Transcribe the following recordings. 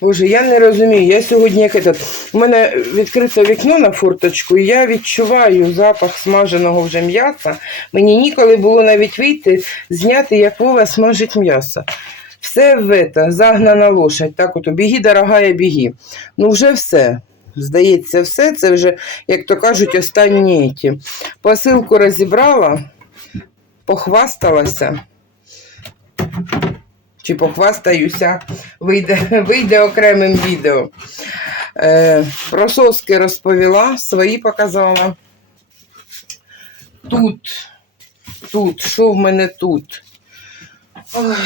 Боже, я не розумію. Я сьогодні як этот, у мене відкрите вікно на фурточку, і я відчуваю запах смаженого вже м'яса. Мені ніколи було навіть вийти, зняти, як Вова смажить м'ясо. Все в это, загнана лошадь. Так от, біги, дорогая, біги. Ну, вже все. Здається, все. Це вже, як то кажуть, останні ті. Посилку розібрала, похвасталася. Чи похвастаюся, вийде, вийде окремим відео. Е, про соски розповіла, свої показала. Тут, тут, що в мене тут? Ой.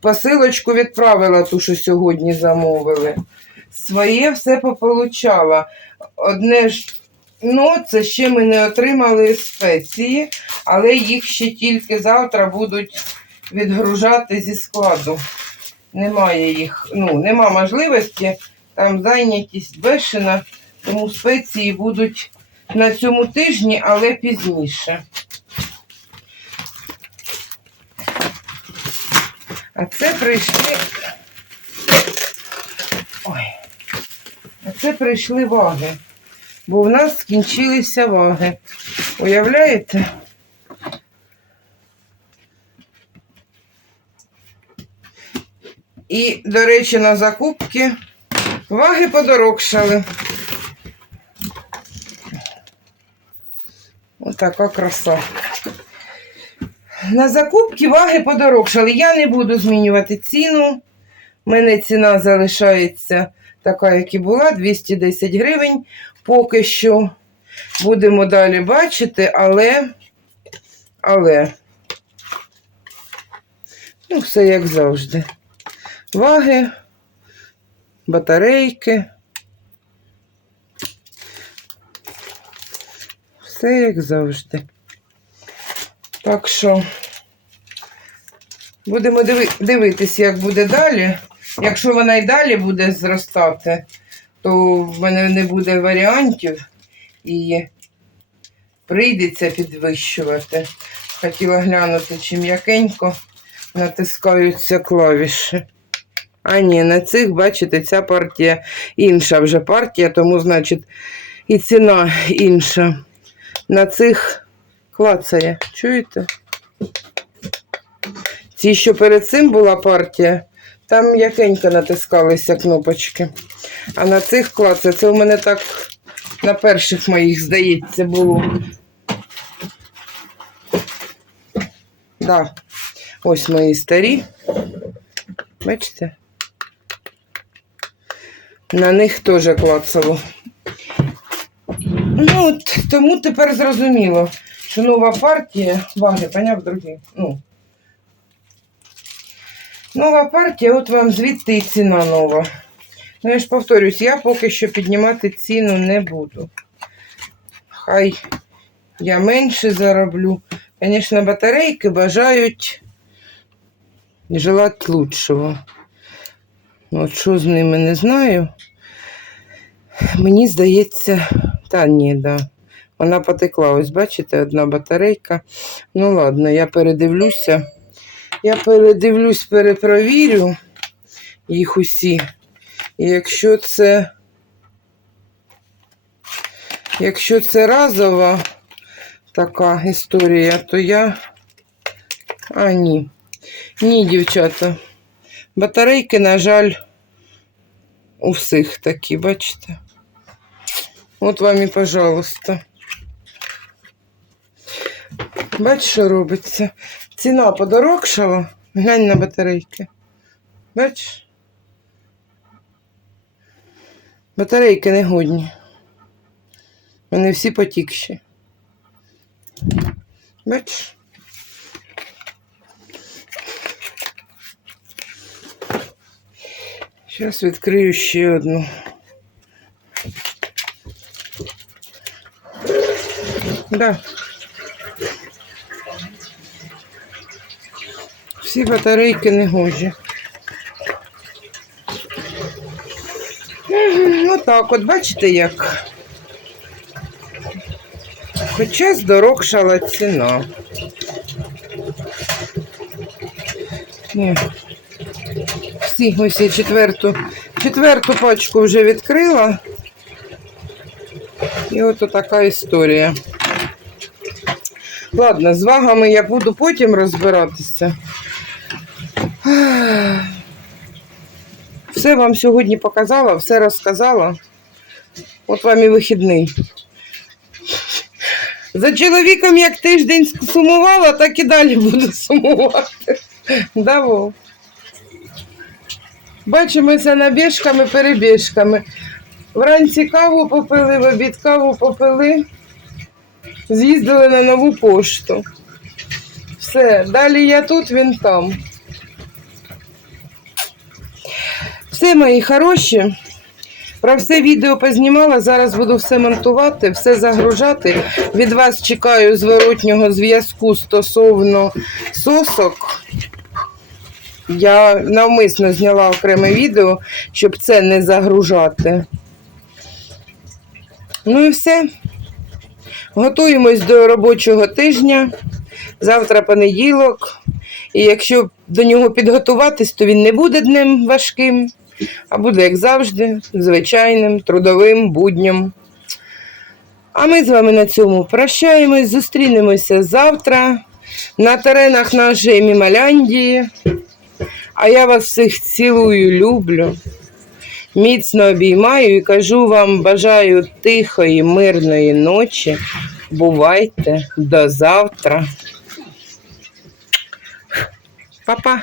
Посилочку відправила ту, що сьогодні замовили. Своє все пополучала. Одне ж, ну, це ще ми не отримали спеції, але їх ще тільки завтра будуть відгружати зі складу. Немає їх, ну, нема можливості, там зайнятість бешена, тому спеції будуть на цьому тижні, але пізніше. А це прийшли. Ой. А це прийшли ваги. Бо в нас скінчилися ваги. Уявляєте? І, до речі, на закупки ваги подорожчали. Отака краса. На закупки ваги подорожчали. Я не буду змінювати ціну. У мене ціна залишається така, як і була, 210 гривень. Поки що будемо далі бачити, але, але, ну, все як завжди. Ваги, батарейки. Все як завжди. Так що будемо диви- дивитися, як буде далі. Якщо вона й далі буде зростати, то в мене не буде варіантів і прийдеться підвищувати. Хотіла глянути, чи м'якенько натискаються клавіші. А ні, на цих, бачите, ця партія інша вже партія, тому, значить, і ціна інша. На цих клацає. Чуєте? Ці, що перед цим була партія, там м'якенько натискалися кнопочки. А на цих клацає, це у мене так на перших моїх, здається, було. Да. Ось мої старі. Бачите? На них теж клацало. Ну, от, тому тепер зрозуміло, що нова партія, ваги, поняв, другі. Ну. Нова партія, от вам звідти і ціна нова. Ну, я ж повторюсь, я поки що піднімати ціну не буду. Хай я менше зароблю. Звісно, батарейки бажають желати лучшого. От що з ними не знаю. Мені здається, та ні, да. Вона потекла. Ось, бачите, одна батарейка. Ну, ладно, я передивлюся. Я передивлюсь, перепровірю їх усі. І якщо це. Якщо це разова така історія, то я. А, ні. Ні, дівчата. Батарейки, на жаль, у всіх такі, бачите? От вам і, пожалуйста. Бач, що робиться. Ціна подорожчала. Глянь на батарейки. Бач? Батарейки не годні. Вони всі потікші. Бач? Зараз відкрию ще одну. Да. Всі батарейки не гожі. Отак, от бачите як. Хоча здорожчала ціна. Ні. Всі, ось я четверту, четверту пачку вже відкрила. І от така історія. Ладно, з вагами я буду потім розбиратися. Все вам сьогодні показала, все розказала. От вам і вихідний. За чоловіком як тиждень сумувала, так і далі буду сумувати. Да, Вов? Бачимося набіжками, перебіжками. Вранці каву попили, в обід каву попили, з'їздили на нову пошту. Все, далі я тут, він там. Все, мої хороші. Про все відео познімала. Зараз буду все монтувати, все загружати. Від вас чекаю зворотнього зв'язку стосовно сосок. Я навмисно зняла окреме відео, щоб це не загружати. Ну і все. Готуємось до робочого тижня. Завтра понеділок. І якщо до нього підготуватись, то він не буде днем важким, а буде, як завжди, звичайним, трудовим будням. А ми з вами на цьому прощаємось, зустрінемося завтра на теренах нашої Мімаляндії. А я вас всіх цілую, люблю. Міцно обіймаю і кажу вам, бажаю тихої, мирної ночі. Бувайте до завтра. Па-па.